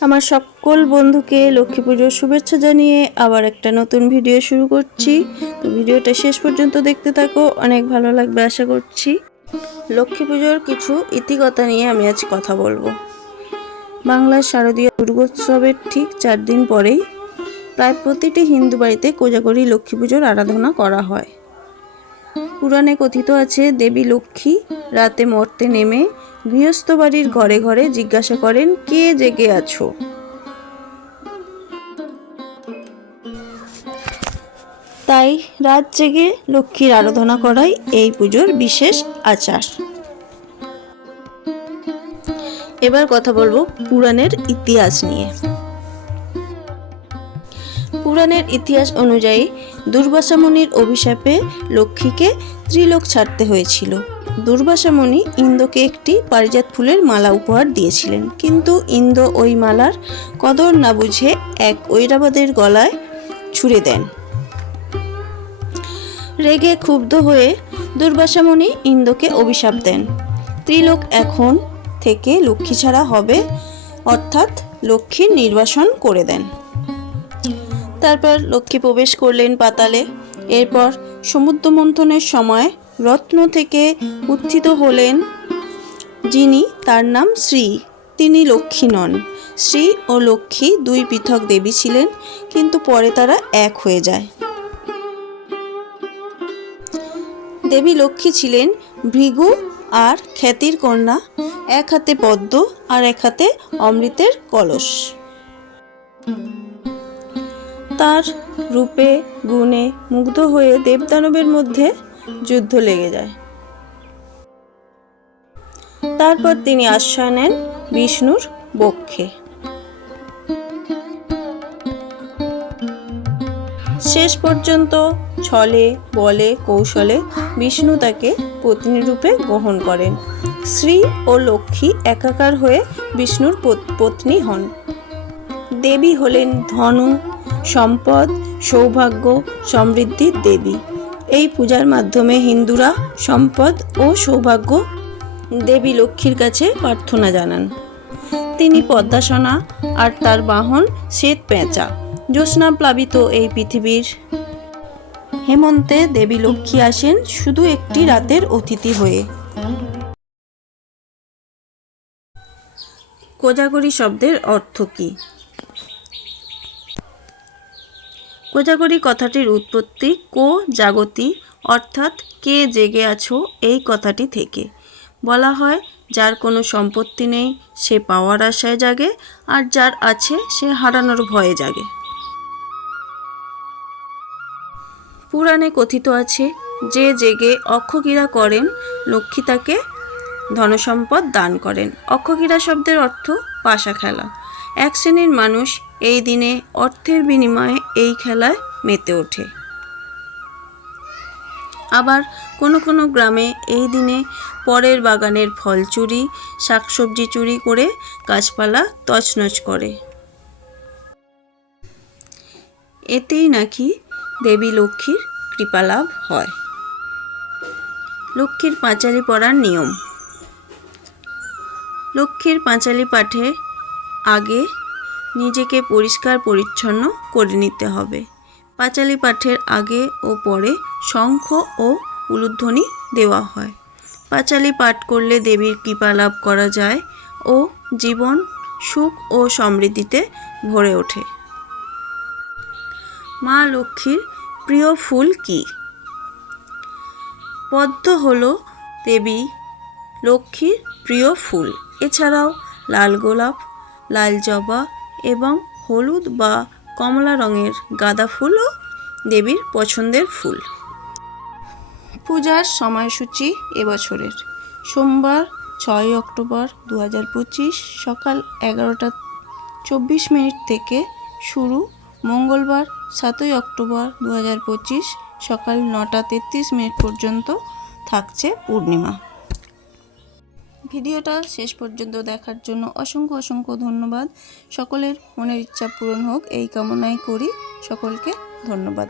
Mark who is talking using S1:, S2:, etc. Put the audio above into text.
S1: আমার সকল বন্ধুকে লক্ষ্মী পুজোর শুভেচ্ছা জানিয়ে আবার একটা নতুন ভিডিও শুরু করছি। তো ভিডিওটা শেষ পর্যন্ত দেখতে থাকো, অনেক ভালো লাগবে আশা করছি। লক্ষ্মী পুজোর কিছু ইতিকথা নিয়ে আমি আজ কথা বলব। বাংলার শারদীয় দুর্গোৎসবের ঠিক চার দিন পরেই প্রায় প্রতিটি হিন্দু বাড়িতে কোজাগরি লক্ষ্মী পুজোর আরাধনা করা হয়। পুরাণে কথিত আছে, দেবী লক্ষ্মী রাতে মর্তে নেমে গৃহস্থ বাড়ির ঘরে ঘরে জিজ্ঞাসা করেন, কে জেগে আছো? তাই রাত জেগে লক্ষ্মীর আরাধনা করাই এই পুজোর বিশেষ আচার। এবার কথা বলব পুরাণের ইতিহাস নিয়ে। পুরাণের ইতিহাস অনুযায়ী দুর্বাসা মুনির অভিশাপে লক্ষ্মীকে ত্রিলোক ছাড়তে হয়েছিল। দুর্বাসা মুনি ইন্দ্রকে একটি পারিজাত ফুলের মালা উপহার দিয়েছিলেন। কিন্তু ইন্দ্র ওই মালার কদর না বুঝে এক ঐরাবাদের গলায় ছুঁড়ে দেন। রেগে ক্ষুব্ধ হয়ে দুর্বাসা মুনি ইন্দ্রকে অভিশাপ দেন। ত্রিলোক এখন থেকে লক্ষ্মী ছাড়া হবে, অর্থাৎ লক্ষ্মীর নির্বাসন করে দেন। তারপর লক্ষ্মী প্রবেশ করলেন পাতালে। এরপর সমুদ্র মন্থনের সময় রত্ন থেকে উত্থিত হলেন যিনি, তার নাম শ্রী। তিনি লক্ষ্মী নন। শ্রী ও লক্ষ্মী দুই পৃথক দেবী ছিলেন, কিন্তু পরে তারা এক হয়ে যায়। দেবী লক্ষ্মী ছিলেন ভৃগু আর খ্যাতির কন্যা, এক হাতে পদ্ম আর এক হাতে অমৃতের কলস। তার রূপে, গুণে মুগ্ধ হয়ে দেবদানবের মধ্যে যুদ্ধ লেগে যায়। তারপর তিনি আশ্রয় নেন বিষ্ণুর বক্ষে। শেষ পর্যন্ত ছলে, বলে, কৌশলে বিষ্ণু তাকে পত্নী রূপে গ্রহণ করেন। শ্রী ও লক্ষ্মী একাকার হয়ে বিষ্ণুর পত্নী হন। দেবী হলেন ধনু সম্পদ, সৌভাগ্য সমৃদ্ধির দেবী। এই পূজার মাধ্যমে হিন্দুরা সম্পদ ও সৌভাগ্য দেবী লক্ষ্মীর কাছে প্রার্থনা জানান। তিনি পদ্মাসনা আর তার বাহন শ্বেত পেঁচা, জ্যোৎস্না প্লাবিত এই পৃথিবীর। হেমন্তে দেবী লক্ষ্মী আসেন শুধু একটি রাতের অতিথি হয়ে। কোজাগরি শব্দের অর্থ কী? কোজাগরি কথাটির উৎপত্তি কো জাগতি, অর্থাৎ কে জেগে আছো এই কথাটি থেকে। বলা হয়, যার কোনো সম্পত্তি নেই, সে পাওয়ার আশায় জাগে, আর যার আছে, সে হারানোর ভয়ে জাগে। পুরাণে কথিত আছে, যে জেগে অক্ষক্রীড়া করেন, লক্ষ্মী তাকে ধনসম্পদ দান করেন। অক্ষক্রীড়া শব্দের অর্থ পাশা খেলা। এক শ্রেণির মানুষ এই দিনে অর্থের বিনিময়ে এই খেলায় মেতে ওঠে। আবার কোনো কোনো গ্রামে এই দিনে পরের বাগানের ফল চুরি, শাকসবজি চুরি করে গাছপালা তছনছ করে। এতেই নাকি দেবী লক্ষ্মীর কৃপালাভ হয়। লক্ষ্মীর পাঁচালি পড়ার নিয়ম। লক্ষ্মীর পাঁচালি পাঠে আগে নিজেকে পরিষ্কার পরিচ্ছন্ন করে নিতে হবে। পাঁচালি পাঠের আগে ও পরে শঙ্খ ও উলুধ্বনি দেওয়া হয়। পাঁচালি পাঠ করলে দেবীর কৃপা লাভ করা যায় ও জীবন সুখ ও সমৃদ্ধিতে ভরে ওঠে। মা লক্ষ্মীর প্রিয় ফুল কী? পদ্ম হল দেবী লক্ষ্মীর প্রিয় ফুল। এছাড়াও লাল গোলাপ লাল জবা এবং হলুদ বা কমলা রঙের গাঁদা ফুলও দেবীর পছন্দের ফুল। পূজার সময়সূচি এবছরের। সোমবার ছয় অক্টোবর দু হাজার পঁচিশ সকাল এগারোটা চব্বিশ মিনিট থেকে শুরু। মঙ্গলবার, সাতই অক্টোবর দু হাজার পঁচিশ সকাল নটা তেত্রিশ মিনিট পর্যন্ত থাকছে পূর্ণিমা। ভিডিওটা শেষ পর্যন্ত দেখার জন্য অসংখ্য অসংখ্য ধন্যবাদ। সকলের মনের ইচ্ছা পূরণ হোক, এই কামনাই করি। সকলকে ধন্যবাদ।